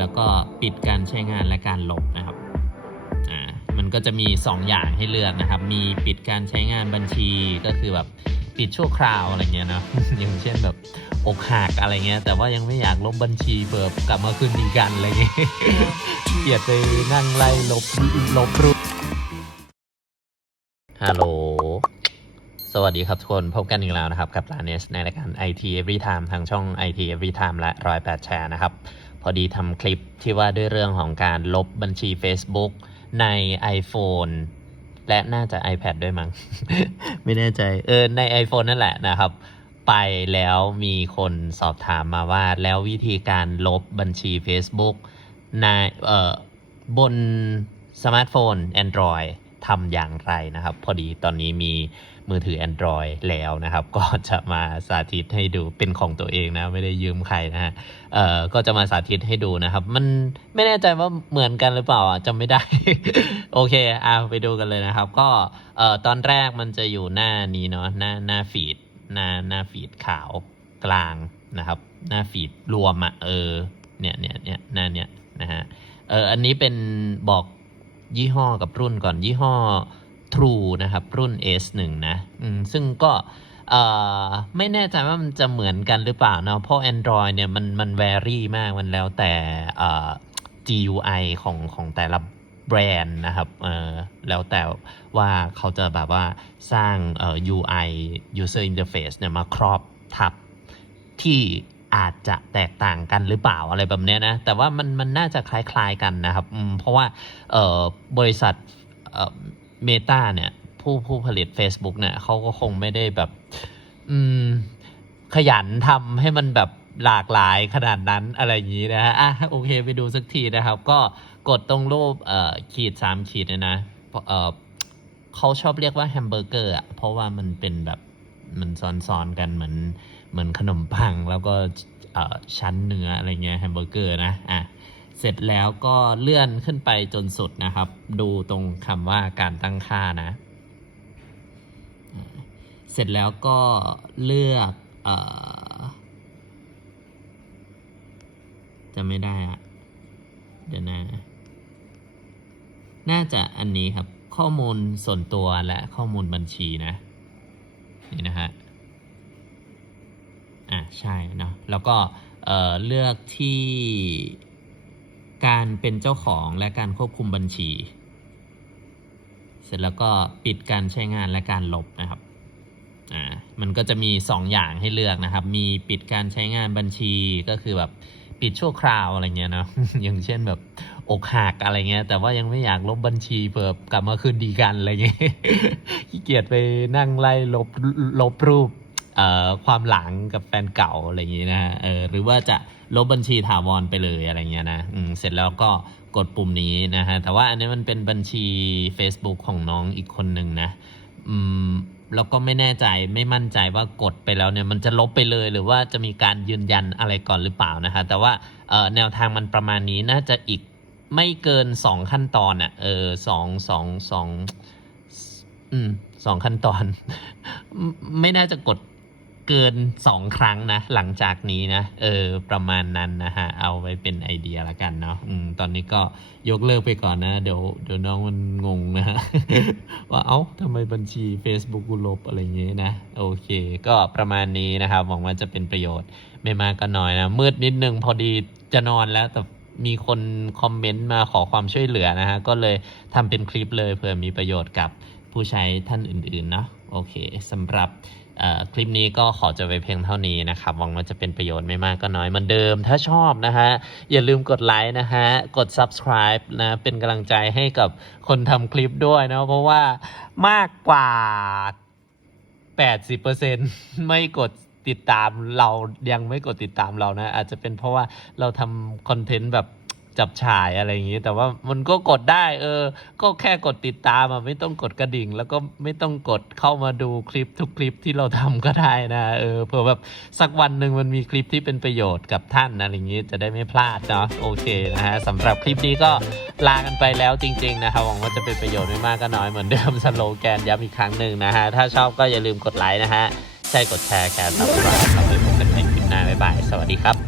แล้วก็ปิดการใช้งานและการลบนะครับอ่ามันก็จะมี 2 อย่างให้เลือกนะครับ มีปิดการใช้งานบัญชีก็คือแบบปิดชั่วคราวอะไรเงี้ยนะอย่างเช่นแบบอกหักอะไรเงี้ย แต่ว่ายังไม่อยากลบบัญชีเปิดกลับมาคืนดีกันอะไรเงี้ยเกียดไปนั่งไล่ลบลบรูปฮัลโหลสวัสดีครับทุกคนพบกันอีกแล้วนะครับ กับลาเนสในรายการ IT Every Time ทางช่อง IT Every Time และ108แชร์นะครับ พอดีทำคลิปที่ว่าด้วยเรื่องของการลบบัญชี Facebook ใน iPhone และน่าจะ iPad ด้วยมั้ง ไม่แน่ใจเออใน iPhone นั่นแหละนะครับ ไปแล้วมีคนสอบถามมาว่าแล้ววิธีการลบบัญชี Facebook ในเอ่อบนสมาร์ทโฟน Android ำอย่างไรนะครับ พอดีตอนนี้มีมือถือ Android แล้วนะครับ ก็จะมาสาธิตให้ดูเป็นของตัวเองนะ ไม่ได้ยืมใครนะฮะเอ่อก็จะมาสาธิตให้ดูนะครับ มันไม่แน่ใจว่าเหมือนกันหรือเปล่าอะจำไม่ได้ โอเคเอาไปดูกันเลยนะครับ ก็เอ่อตอนแรกมันจะอยู่หน้านี้เนาะหน้าหน้าฟีดหน้าหน้าฟีดขาวกลางนะครับ หน้าฟีดรวมอะเออเนี่ยเนี่ยเนี่ยหน้าเนี่ยนะฮะเอออันนี้เป็นบอก ยี่ห้อกับรุ่นก่อนยี่ห้อ True นะครับ รุ่น S1 นะซึ่งก็ไม่แน่ใจว่ามันจะเหมือนกันหรือเปล่าเนาะเพราะ Android เนี่ยมันมัน vary มากมันแล้วแต่ GUI ของของแต่ละแบรนด์นะครับเออแล้วแต่ว่าเขาจะแบบว่าสร้างเอ่อ UI user interface เนี่ยมาครอบทับที่ อาจจะแตกต่างกันหรือเปล่าอะไรแบบเนี้ยนะ แต่ว่ามันมันน่าจะคล้ายๆกันนะครับ เพราะว่าบริษัทเมตาเนี่ยผู้ผู้ผลิต Facebook เนี่ยเขาก็คงไม่ได้แบบขยันทำให้มันแบบหลากหลายขนาดนั้นอะไรอย่างนี้นะฮะอะโอเคไปดูสักทีนะครับ ก็กดตรงรูปขีดสามขีดเนยนะเอ่อเขาชอบเรียกว่าแฮมเบอร์เกอร์อะเพราะว่ามันเป็นแบบมันซ้อนๆกันเหมือน เหมือนขนมปังแล้วก็ชั้นเนื้ออะไรเงี้ยแฮมเบอร์เกอร์นะอะเสร็จแล้วก็เลื่อนขึ้นไปจนสุดนะครับ ดูตรงคำว่าการตั้งค่านะ เสร็จแล้วก็เลือกเอ่อจะไม่ได้อะเดี๋ยวนะ น่าจะอันนี้ครับ ข้อมูลส่วนตัวและข้อมูลบัญชีนะ นี่นะฮะ ใช่เนาะแล้วก็เเลือกที่การเป็นเจ้าของและการควบคุมบัญชี เสร็จแล้วก็ปิดการใช้งานและการลบนะครับอ่ามันก็จะมี 2 อย่างให้เลือกนะครับ มีปิดการใช้งานบัญชีก็คือแบบปิดชั่วคราวอะไรเงี้ยเนาะอย่างเช่นแบบอกหักอะไรเงี้ย แต่ว่ายังไม่อยากลบบัญชีเผื่อกลับมาคืนดีกันอะไรเงี้ยขี้เกียจไปนั่งไล่ลบลบรูป ความหลังกับแฟนเก่าอะไรอย่างงี้นะเออหรือว่าจะลบบัญชีถาวรไปเลยอะไรเงี้ยนะเสร็จแล้วก็กดปุ่มนี้นะฮะแต่ว่าอันนี้มันเป็นบัญชี Facebook ของน้องอีกคนหนึ่งนะอืมแล้วก็ไม่แน่ใจไม่มั่นใจว่ากดไปแล้วเนี่ยมันจะลบไปเลยหรือว่าจะมีการยืนยันอะไรก่อนหรือเปล่านะฮะแต่ว่าแนวทางมันประมาณนี้น่าจะอีกไม่เกินสองขั้นตอนอะ่ะเออสองสองสองอืมสองขั้นตอน ไม่น่าจะกด เกินสองครั้งนะ หลังจากนี้นะ เออ ประมาณนั้นนะฮะ เอาไว้เป็นไอเดียละกันเนาะอืมตอนนี้ก็ยกเลิกไปก่อนนะ เดี๋ยวเดี๋ยวน้องมันงงนะฮะ ว่าเอ้าทำไมบัญชี Facebook กูลบอะไรเงี้ยนะ โอเค ก็ประมาณนี้นะครับหวังว่าจะเป็นประโยชน์ไม่มากก็น้อยนะ มืดนิดนึงพอดีจะนอนแล้วแต่มีคนคอมเมนต์มาขอความช่วยเหลือนะฮะ ก็เลยทำเป็นคลิปเลยเพื่อมีประโยชน์กับผู้ใช้ท่านอื่นๆเนาะโอเคสำหรับ คลิปนี้ก็ขอจะไปเพียงเท่านี้นะครับหวังว่าจะเป็นประโยชน์ไม่มากก็น้อยเหมือนเดิม ถ้าชอบนะฮะ อย่าลืมกดไลค์นะฮะ กด subscribe นะ เป็นกำลังใจให้กับคนทำคลิปด้วยนะ เพราะว่ามากกว่า 80%ไม่กดติดตามเรายังไม่กดติดตามเรานะ อาจจะเป็นเพราะว่าเราทำคอนเทนต์แบบ จับฉายอะไรอย่างนี้ แต่ว่ามันก็กดได้ เออ ก็แค่กดติดตามอะไม่ต้องกดกระดิ่ง แล้วก็ไม่ต้องกดเข้ามาดูคลิปทุกคลิปที่เราทำก็ได้นะเออเผื่อแบบสักวันหนึ่งมันมีคลิปที่เป็นประโยชน์กับท่านอะไรอย่างนี้จะได้ไม่พลาดเนาะโอเคนะฮะสำหรับคลิปนี้ก็ลากันไปแล้วจริง ๆ นะครับหวังว่าจะเป็นประโยชน์ไม่มากก็น้อยเหมือนเดิมสโลแกนย้ำอีกครั้งหนึ่งนะฮะถ้าชอบก็อย่าลืมกดไลค์นะฮะใช่กดแชร์แชร์ซับสไครต์ครับไว้พบกันในคลิปหน้าบ๊ายบายสวัสดีครับ